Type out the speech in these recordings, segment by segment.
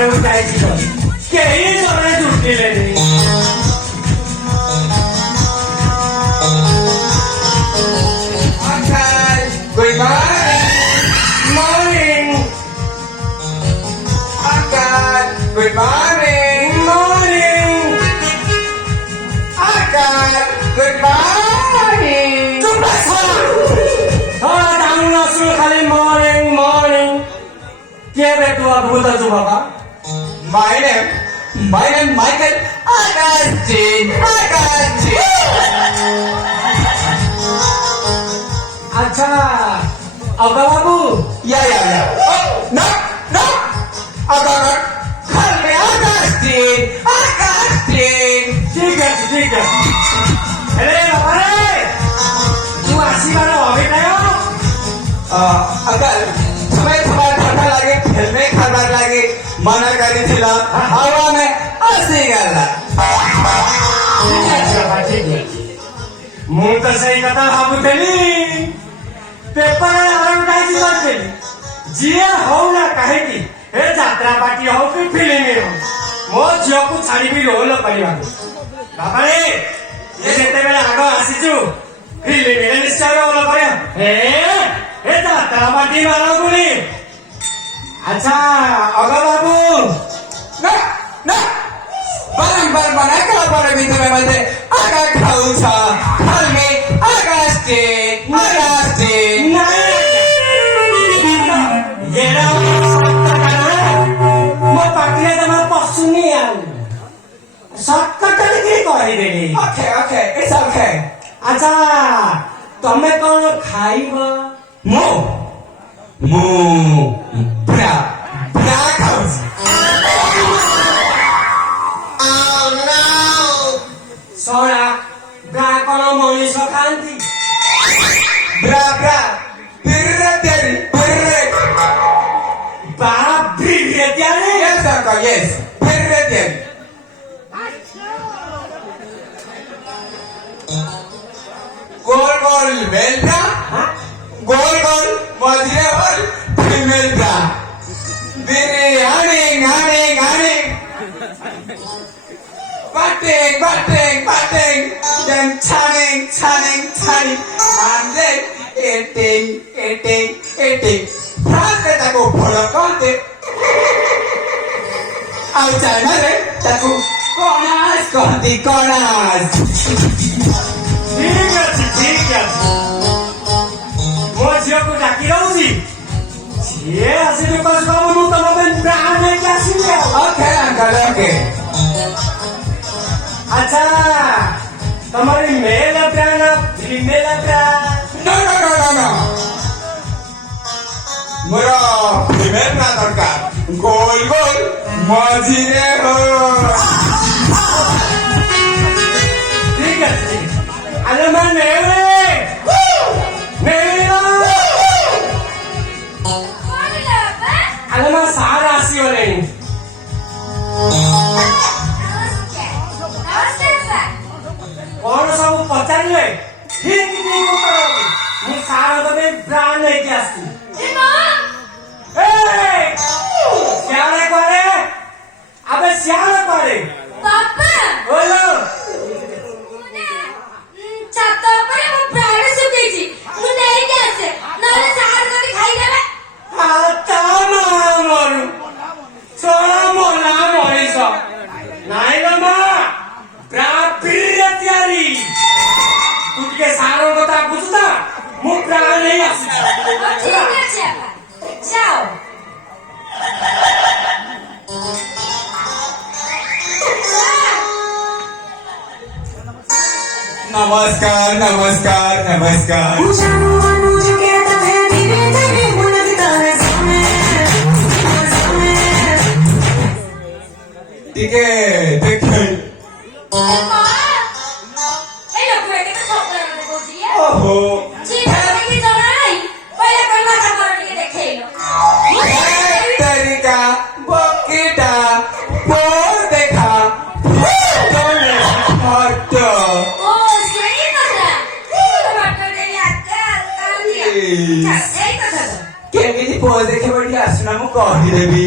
ଘରେ ମୁଁ ଯାଇଛି ତ କେହି ଜଣେ ଜୁଟିଲେନି। Good morning. Uncle, good morning. Morning. Uncle, good morning. চুপ থাক শালা। শালা ডাং না শুনে খালি মর্নিং মর্নিং। কে বে তুই অদ্ভুত আছো বাবা? My name Michael Augustine. আচ্ছা আব্বা বাবু Yeah. Oh, no. Uncle, call me Augustine. ঠিক আছে ঠিক আছে। আরে বাবা রে তুই আসিবার হবে না। Uncle, तुम्हें ঠান্ডা লাগে ফেলমে খাবার লাগে মনা করেছিলাম আর আমি আসি গেলাম। ঠিক আছে বাবা ঠিক আছে। ମୁଁ ତ ସେଇ କଥା ଭାବୁଥିଲି ପେପର ଆଡଭର୍ଟାଇଜ କରିଥିଲି ଯିଏ ହଉ ନା କାହିଁକି ଏ ଯାତ୍ରା ପାର୍ଟି ହଉ କି ଫିଲ୍ମ ହଉ ମୋ ଝିଅକୁ ଛାଡ଼ିବି ରୋଲ କରିବାକୁ। ବାବାରେ ଏ ଯେତେବେଳେ ଆଗ ଆସିଛୁ ଫିଲ୍ମରେ ନିଶ୍ଚୟ ରୋଲ କରିବା। ଏ ଯାତ୍ରା ପାର୍ଟି ମାନଙ୍କୁନି। ଆଚ୍ଛା ଅଗ ବାବୁ ନା ବାରମ୍ବାର ମନା କଲା ପରେ ବି ତୁମେ ମତେ ଆଗା ଖାଉଛ। ଖାଲି Augustine. ମୋ ପାଟିରେ ତମ ପଶୁନି ଆଉ ସର୍ଟକଟରେ କିଏ କହିଦେଲି। Okay, it's okay. ଆଚ୍ଛା ତମେ କଣ ଖାଇବ? ମୁଁ ବ୍ରା ଖାଉଛି। ଶଳା ବ୍ରା କଣ ମଣିଷ ଖାଆନ୍ତି? ବ୍ରା ପିର୍ରେ ତିଆରି ପିର୍ରେ। ବାବ୍ରିରେ ତିଆରି। Yes, uncle, yes. ପିର୍ରେ ତିଆରି। ଗୋଲ male bra, ଗୋଲ ମଝିରେ ହୋଲ female bra। Biryani Cutting, then turning, and then eating. Frate taku pholo kante, ଆଉ ଚାଇନାରେ ତାକୁ କଣାସ କହନ୍ତି କଣାସ। ଠିକ ଅଛି ମୋ ଝିଅକୁ ଡାକି ରହୁଛି ସିଏ ଆସିଲେ କହିବ ମୁଁ ତମ ପାଇଁ ବ୍ରା ନେଇକି ଆସିବି ଆଉ। Okay, uncle, okay. ଆଚ୍ଛା ତମର ମେଲ ବ୍ରା ନା ଫିମେଲ ବ୍ରା? No. ମୋର ଫିମେଲ ନା ଦରକାର। ଗୋଲ ମଝିରେ ହୋ। ଠିକ ଅଛି ଆରେ ମା ନେବେ ଆରେ ମା ସାର୍ ଆସିଗଲେଣି। କଣ ସବୁ ପଚାରିଲେ ଠିକ ଉତ୍ତର ମୁଁ ସାର୍ ତମେ ବ୍ରା ନେଇକି ଆସିଛି। ସିଆଡେ କରେ ଆବେ ସିଆଡେ କରେ ବୋଲୋ। ଛାତ ଉପରେ ମୁଁ ବ୍ରାଣ୍ଡ ଶୁଖେଇଛି ମୁଁ ନେଇକି ଆସେ ନହେଲେ ସାର୍ ଯଦି ଖାଇଦେବେ। ମରୁ ଶୋଳା ମଲା ମଣିଷ ନାଇଁ ର ମା ବ୍ରା ପିରେ ତିଆରି। ତୁ ଟିକେ ସାର କଥା ବୁଝୁତା ମୁଁ ବ୍ରା ନେଇ ଆସିଛି। ଠିକ ଅଛି ବାପା ଯାଅ। नमस्कार। ଟିକେ ଦେଖେ। এই লোক কেতে সপ্তাহ রাতে বলছি ଓହୋ জি ভাবে কি জনা নাই পয়লা কন্যা কাপড় নিয়ে দেখাইলো। तरीका बकीटा पोर देखा हटो। ও সেই কথা তোমার দেই আজকাল কাল দিয়া এই কথা କେମିତି ପୋଜ ଦେଖିବ ଟିକେ ଆସୁନା ମୁଁ କହିଦେବି।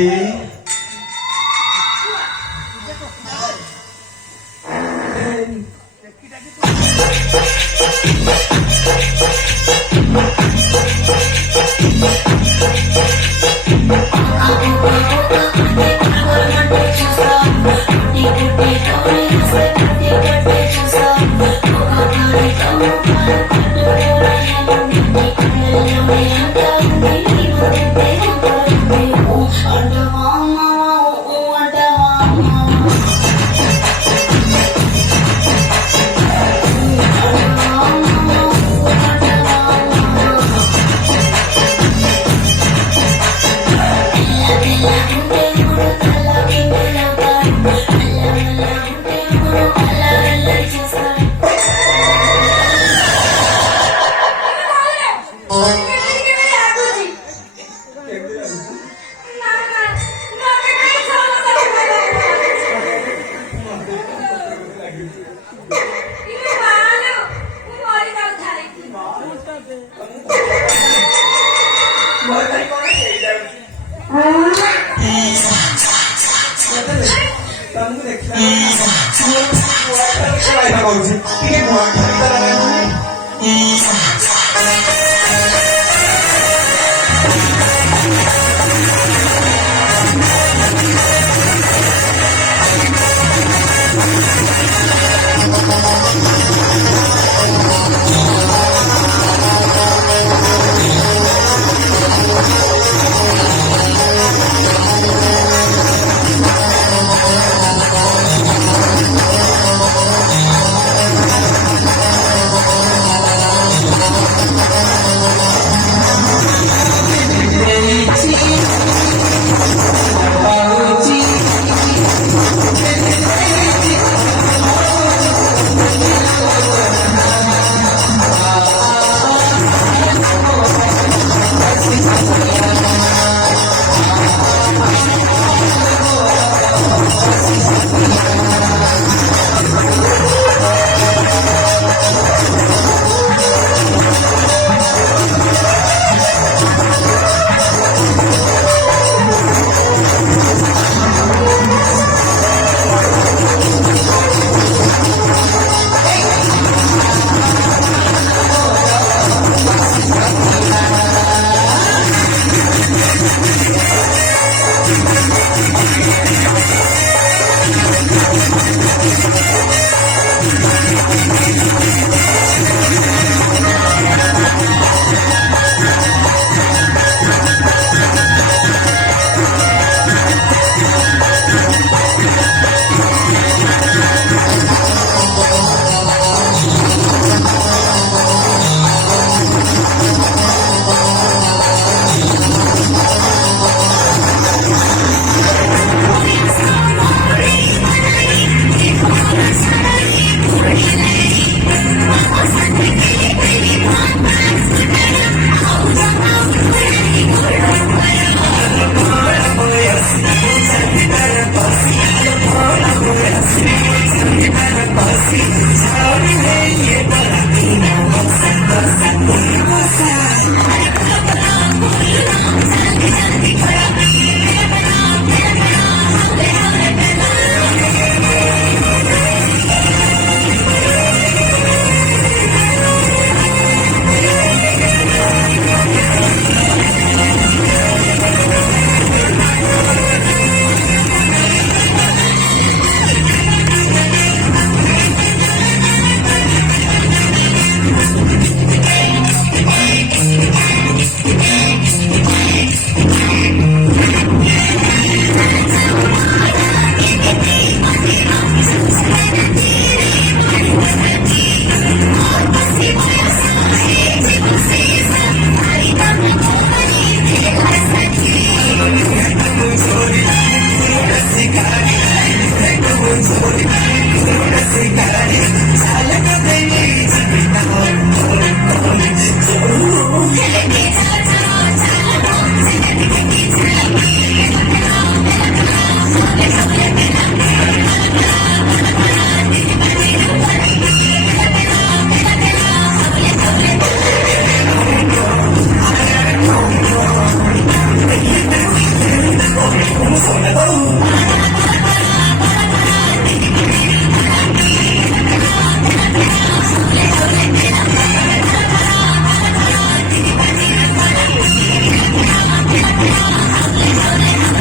ତମକୁ ଦେଖିଲା କହୁଛି ଟିକେ ନୂଆ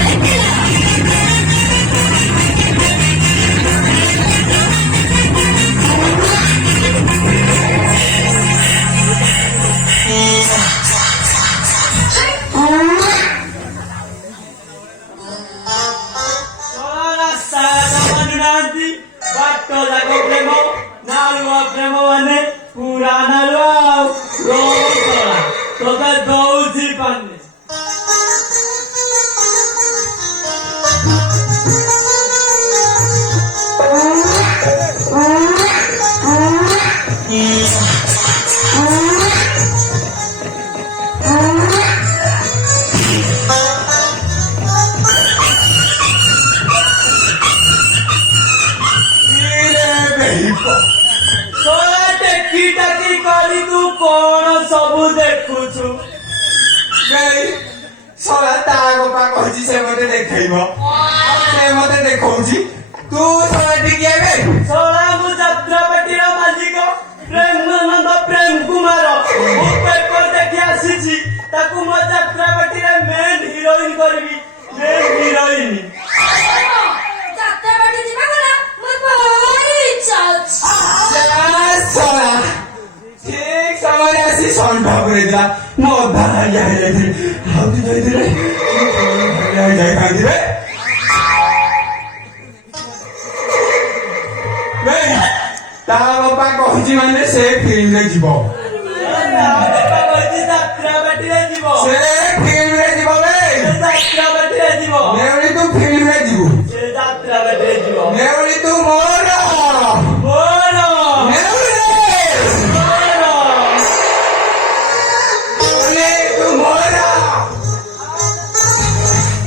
Thank you. ବାଟ ଯାକ ପ୍ରେମ ନାଳୁଆ ପ୍ରେମ ମାନେ ପୁରା ନାଳୁଆ ତୋତେ ଦଉଛି ପାନେ ଟେକି ଟାକି କରି ତୁ କଣ ସବୁ ଦେଖୁଛୁ ଶଳା ତା କଥା କହିଛି ସେ ମତେ ଦେଖେଇବ ସେ ମତେ ଦେଖଉଛି ତୁ ଶଳା ଟିକେ ଏବେ ଶଳା ମୁଁ ଯାତ୍ରାପାଟିର ମାଲିକ ପ୍ରେମାନନ୍ଦ ପ୍ରେମ କୁମାର ମୁଁ ପେପର ଦେଖି ଆସିଛି ତାକୁ ମୋ ଯାତ୍ରାପାଟିରେ ମେନ୍ ହିରୋଇନ କରିବି ମେନ୍ ହିରୋଇନ ଯାତ୍ରାବାଟି ଯିବାକୁ ନା ମୋର ଭାରି ଇଚ୍ଛା ଅଛି ଶଳା ଠିକ ସମୟରେ ଆସି ଷଣ୍ଢ ପୁରେଇଥିଲା ମୋ ଅଧା ହାଲିଆ ହେଇଯାଇଥିଲି ଆଉ ତୁ ଯାଇଥିଲେ ଯାଇଥାନ୍ତି ରେ ତା ବାପା କହିଛି ମାନେ ସେ ଫିଲ୍ମରେ ଯିବ ଯାତ୍ରାପାଟିରେ ଯିବ ସେ ଫିଲ୍ମରେ ଯିବ ବେ ଯାତ୍ରାପାଟିରେ ଯିବ ନେଉଳି ତୁ ଫିଲ୍ମରେ ଯିବୁ ସେ ଯାତ୍ରାପାଟିରେ ଯିବ ନେଉଳି ତୁ ମୋର ମୋର ନେଉଳି ତୁ ମୋର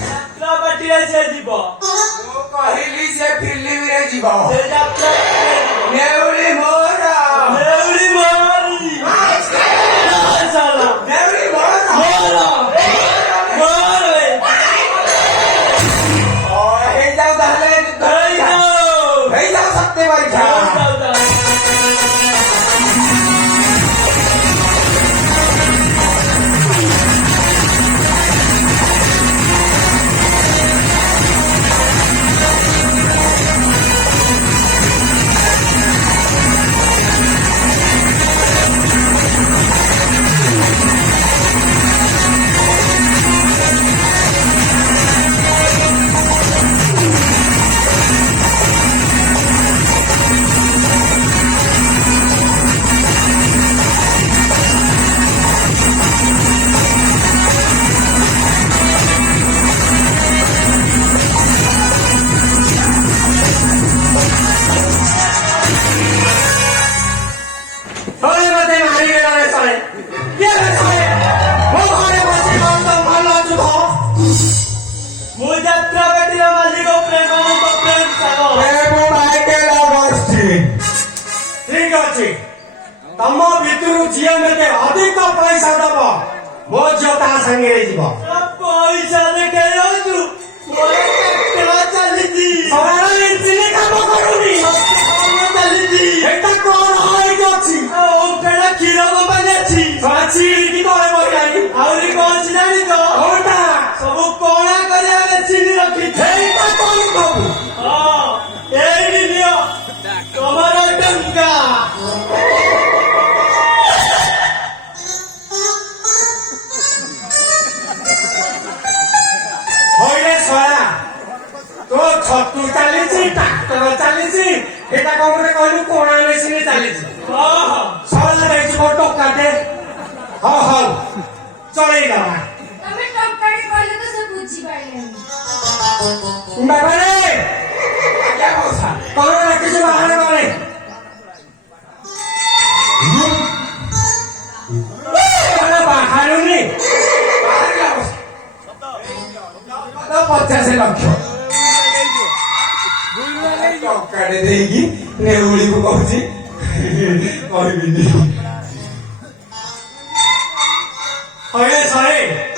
ଯାତ୍ରାପାଟିରେ ସେ ଯିବ ମୁଁ କହିଲି ସେ ଫିଲ୍ମରେ ଯିବ ସେ ଯାତ୍ରାପାଟିରେ ଯିବ ନେଉଳି ମୋର ନେଉଳି ମୋରି ସାଲା ନେଉଳି ମୋର ମୋର ହେଇଯାଉ ତାହେଲେ ହେଇଯାଉ ସତ୍ୟ ପରୀକ୍ଷା ମୁଁ ଯାତ୍ରାପାଟିର ମାଲିକ ପ୍ରେମାନନ୍ଦ ପ୍ରେମ ସାଗର ଠିକ ଅଛି ତମ ଭିତରୁ ଯିଏ ମତେ ଅଧିକ ପଇସା ଦବ ମୋ ଝିଅ ତା ସାଙ୍ଗରେ ଯିବ ପଇସା ଦେଖେଇ ଯାଉଛୁ ଚାଲିଛି କାମ କରୁନି ଚାଲିଛି ଏଟା କଣ ହେଇକି ଅଛି ସେଟା କ୍ଷୀର କମ୍ପାନୀ ଅଛି ଛିଡ଼ିକି ତଳେ ପଡ଼ିଲାଣି ଆହୁରି କଣ ଅଛି ଜାଣିଛ କୋଉଟା ସବୁ କଣା କରିବା ମେସିନ ରଖି ସେଇଟା କଣ ସବୁ ହଁ ଏଇଠି ନିଅ ତମର ଟଙ୍କା ହଇରେ ଶଳା ତୋ ଛତୁ ଚାଲିଛି ଟ୍ରାକ୍ଟର ଚାଲିଛି ଏଟା କଣ ଗୋଟେ କହିଲୁ କଣା ମେସିନ ଚାଲିଛି ଶଳା ଦେଇଛୁ ମୋ ଟଙ୍କାଟେ ହଉ ହଉ ଚଳେଇଦବା ତମେ ଟଙ୍କାଟେ କହିଲେ ତ ସେ ବୁଝିପାରିଲେନି ବାବାରେ କଣ ରାଖିଛୁ ବାହାରେ ବାହାରେ ବାହାରୁନି 50 ଲକ୍ଷ ଟଙ୍କାଟେ ଦେଇକି ନେଉଳିକୁ କହୁଛି କହିବିନି ହଇରେ ଶଳେ